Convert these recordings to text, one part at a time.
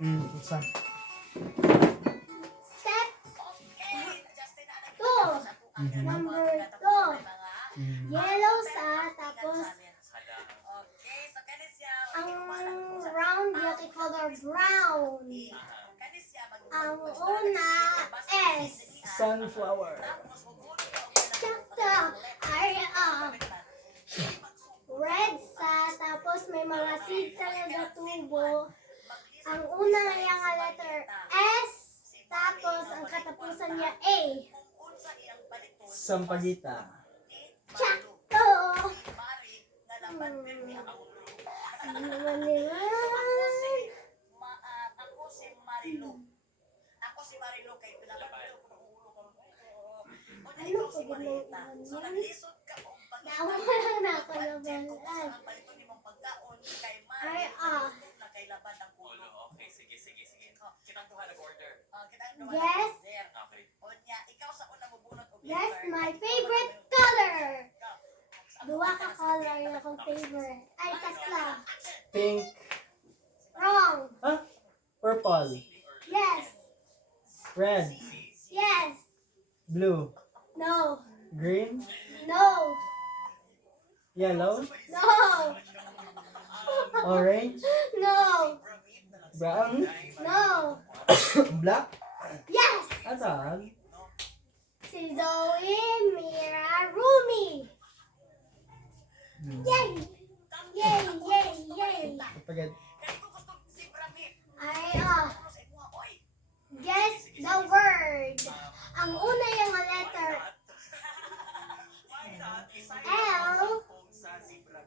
Isa. Step 2. Number 2. Yellow sa, tapos ang round yellow color brown. Ang una is Sunflower. tsaka ay red sa, tapos may mga seeds sa nagatubo. Ang una nga nga letter S, tapos ang katapusan niya A. Sampagita. Tsakto! Ano naman nila? Ako si Marilu. Ako si Marilu kay Pilaban. Ano po ginagawa So naman? naglisod ka o Nawa lang na ako naman. ang palito ni mong pagkaon kay Ay, Marilu na kay Laban ang ulo. Okay, sige. Kitang tuha nag-order. Kita ang Yes. Okay. O niya, ikaw sa una mabunot og Yes, liver. my favorite color! Duwa ka color yung akong favorite. Ay, kasla. Pink. Wrong. Purple. Yes. Red. Yes. Blue. No. Green. No. Yellow. No. Orange. No. Brown. No. Black. Yes. Asan? Si Zoe, Mira, Rumi. Yay! Yay! Yay! Yay! Pagkat. Kaya ko gusto si Bramit. Ay, Ano sa imo oy? guess the word. Ang una yung letter L,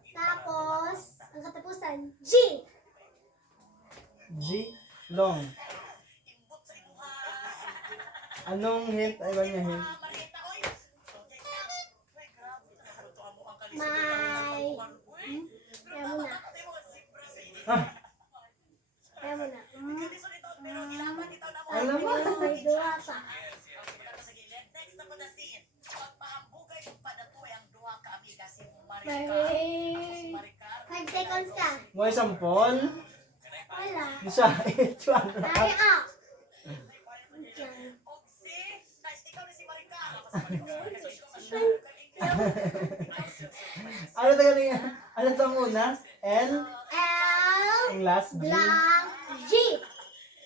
tapos ang katapusan G. G. Long. Imbot sa imuha. Anong hint? Ay ba niya hint? Marita oy. Uy, grabe. Ito amo ang kalis. May. Kaya mo na. Ah, Kaya mo na. Kalisod ito pero ilaban ito na mo. alam mo. May duwa pa. Next na po na scene. Pagpahambugay yung padatoy ang duha ka amiga si Maricar. May Maricar. 5 seconds ka. Mo sampol. Wala. Isa. Ito ano? Ay, Og si, guys, ikaw na si Maricar. Ano taga niya? Ano ito muna? L. L, Ang last G. blank, G.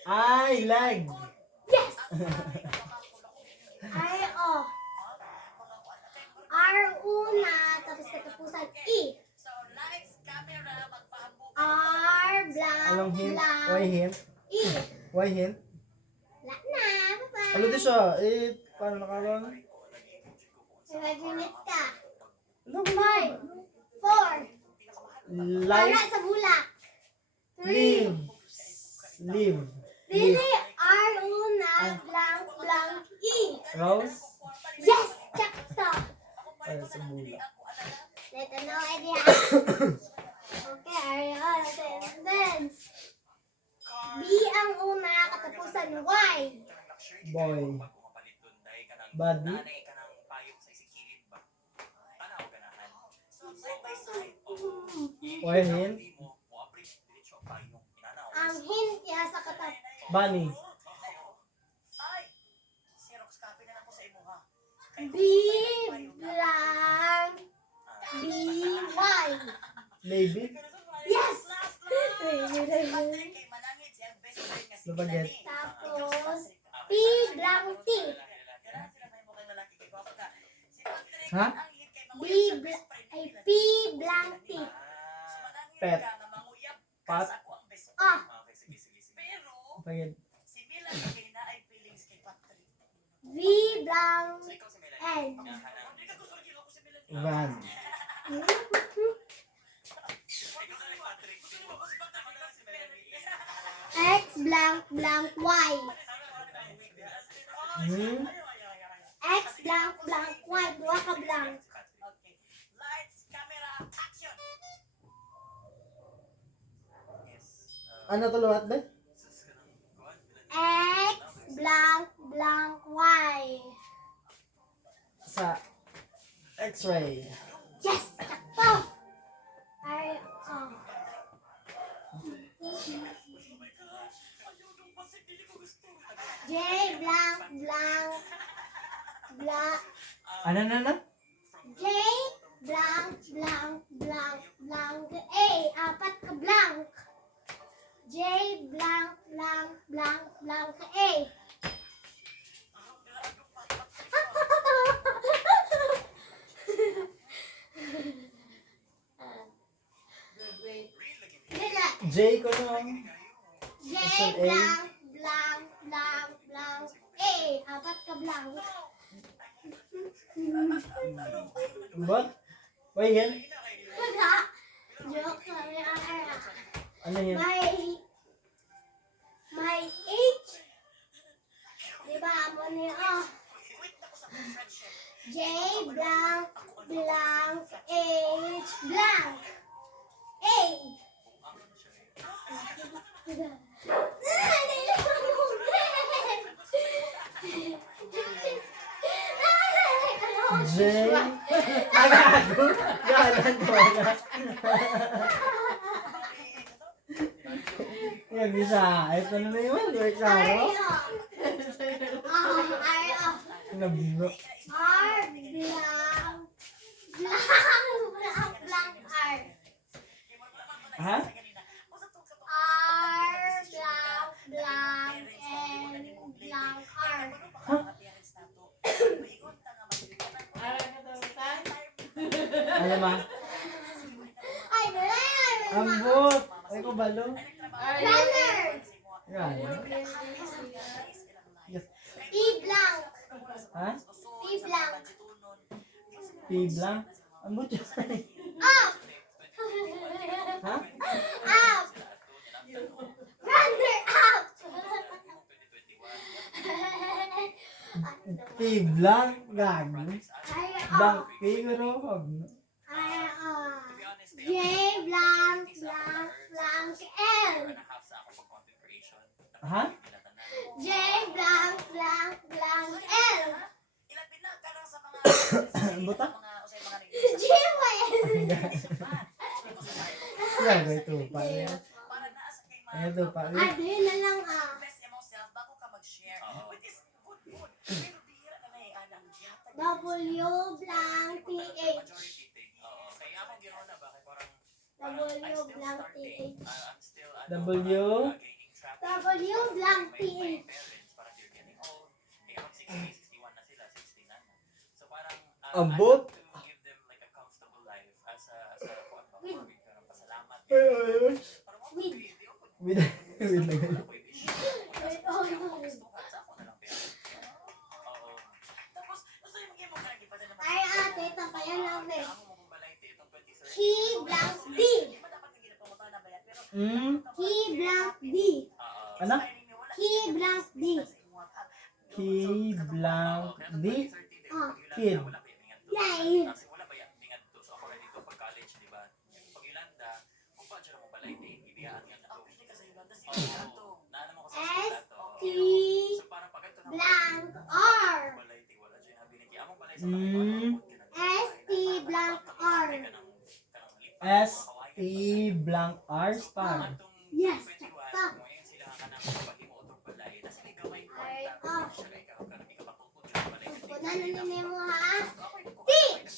Ay, leg. Yes! Ay, R una, tapos katapusan E. So, lights, camera, magpahambugay. R, Anong blank, hint? blank, Why hint? E. Why hint? Wala na, bye-bye. Ano di siya? Paano nakaroon? 5 minutes ka. Ano 5, ba? 4, Life. para sa bulak. 3, Live. Live. Dili, R una, blank, blank, E. Rose. Yes! Sakto! Para sa bula. Let no idea. Okay, Ariel, sentence. B ang una, katapusan Y. Boy. Body. Nanay ka ng payong sa isikilid ba? Tanaw ganahan. So, side by side. Why hint? Mo appreciate diretso ang payong inanaw. Ang hint niya sa katapusan. Bunny. Ay, Xerox copy na lang ko sa imo ha. B blank B Y. Baby. Yes! Kay manangit siya ang best friend nga si Lubaget. Kilani. Tapos P blank T. Gara sila may mukhang lalaki kay Papa ka. Si Patrick Ha? manangit kay B manguyab sa bl- best friend ay nila. P blank T. So, manangit Pet. ka na manguyab ka Pat. sa ako ang best friend. Ah, Okay, sige. Pero, Pagkat. si Milan kay na ay feelings kay Patrick. V blank So ikaw si Melanie. N. Hindi ka gusto rin ako si Milan. Van. X blank blank Y. Hmm? X blank blank Y. Dua ka blank. Okay. Lights, camera, action. Ano to luhat ba? X blank blank Y. Sa X-ray. Yes! Sakto! Ay, J blank blank blank Ano? J blank blank blank blank A. Apat ka blank. J blank blank blank blank A. Dila. J ko no. J Option A. blank blank blank blank A. Apat ka blank. What? Why yan? Wala. Joke lang. Ano yan? May H. Diba mo niya? Oh. J blank blank H blank A. J. Agago. Galan ko na. Yan isa. Ito na yun. Work sa R. ako. R. Nabiro. R blank blank blank R. Ha? R blank blank and blank R. Ano ma? Ay, nalay! Ambot. Ay ko balo. Runner! Yan. Yes. P blank. Ha? P blank. P blank. Ambot yun. Up! Ha? Up! Runner up! P blank. Gago. Ay, Blank up! P guro. Ay, J blank blank blank L. Ha? J blank blank blank L. Buta? J Gago ito pa yan. Ito pa yan. Ah, di na lang ah. bago ka mag-share. Which is good. Pero bihira na may anang yata. W blank PH. Kaya ako gano'n na bakit parang W blank PH. I'm still W. gaining track. W blank My PH. parents parang they're getting old. Eh, around 60, 61 na sila, 60 na. So parang Ambot. I want to give them like a comfortable life as a kuwan ba, With- parang pasalamat. Ay, ay, ay. Parang what With- to do? Wait lang. Wala ko i-wish. Wait, oh, Kaya ako no. magustuhan, sa ako na lang pera. Oo. Tapos, gusto yung mag-game mo ka lagi pa na naman. Ay, ate, ito pa yan lang eh. Kailangan mo magbalay ito itong 2030. He blank D. Hindi mo dapat naging pumunta na ba yan? Pero, Hmm? He blank D. Oo. Ano? He blank D. Key blank D. Ah. Kid. Yay. Kasi wala ba yan? Mingan to. So ako rin dito pag college, di ba? Pag Yolanda, kung paano siya mo balay, ibiyaan yan to. Naano mo ko sa S eskwela to. T So parang pag ito na blank R. balay, wala dyan. Binigyan among balay sa Mm. mga S T blank R. S T blank R star. Yes, sakta. sakta. Ngayon sila ka nang pag-imo otong balay. Nasa may gamay ko. Ay, Tapos siya kay karon di ka patutod sa balay. Punan na ni mo ha. Teach!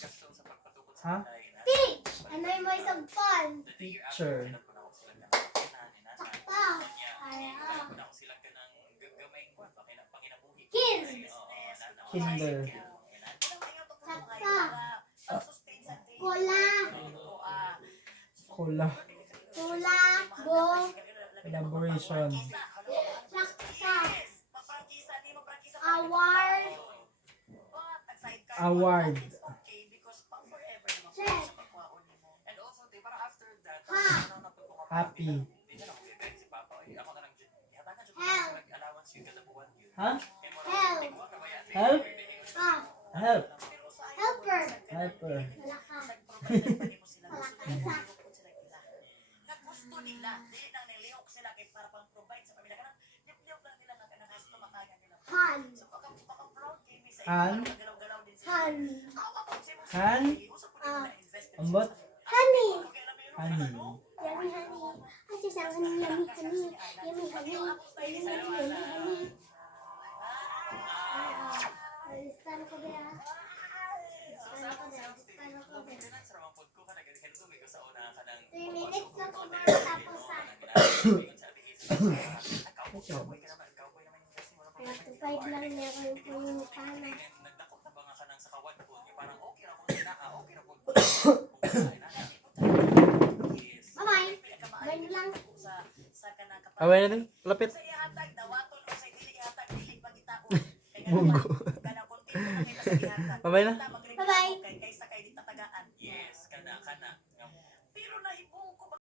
Ha? Teach. Ano yung mo isang fun? Teacher. Sakta. Ay, Kids! Kinder. Sakta. Kula. Kula. Kula. Bo. Collaboration. Sakta. Award. Award. Check. And also, di, parang after that, Ha. Happy. di na ako bibigay si Papa. Ay, ako na lang dyan. Ihatagan dyan Help. ko nag-allowance yung kada buwan yun. Ha? Help. Help? Ah. Help. Helper. Helper. Wala ka. Wala ka isa. Na gusto nila, di nang nilihok sila kay para pang provide sa pamilya. Kanang lip-lip lang nila na kanang gusto makagan nila. Han. So pagka-proud kay mi sa Han? inyo, galaw-galaw din sila. Han. Han? Ambot? Honey. Honey. Yummy honey. Ay, sisang honey, yummy honey. Yummy honey. Yummy honey, yummy honey. 3 minutes lang siguro tapos sa Cowboy ka naman, cowboy naman yung kasi wala pa. 45 lang niya ko yung pulutana. Nagdakot na ba nga ka nang sa kawan po? Yung parang okay ra ko na okay ra po. Yes. Bye-bye. Ganun lang. Sa kanang kapatid. Away na din. Lapit. Sa ihatag, dawaton o sa dili ihatag, dili pagitaon. Kaya nga naman, kanang konti na kita sa ihatag. Babay na. Magre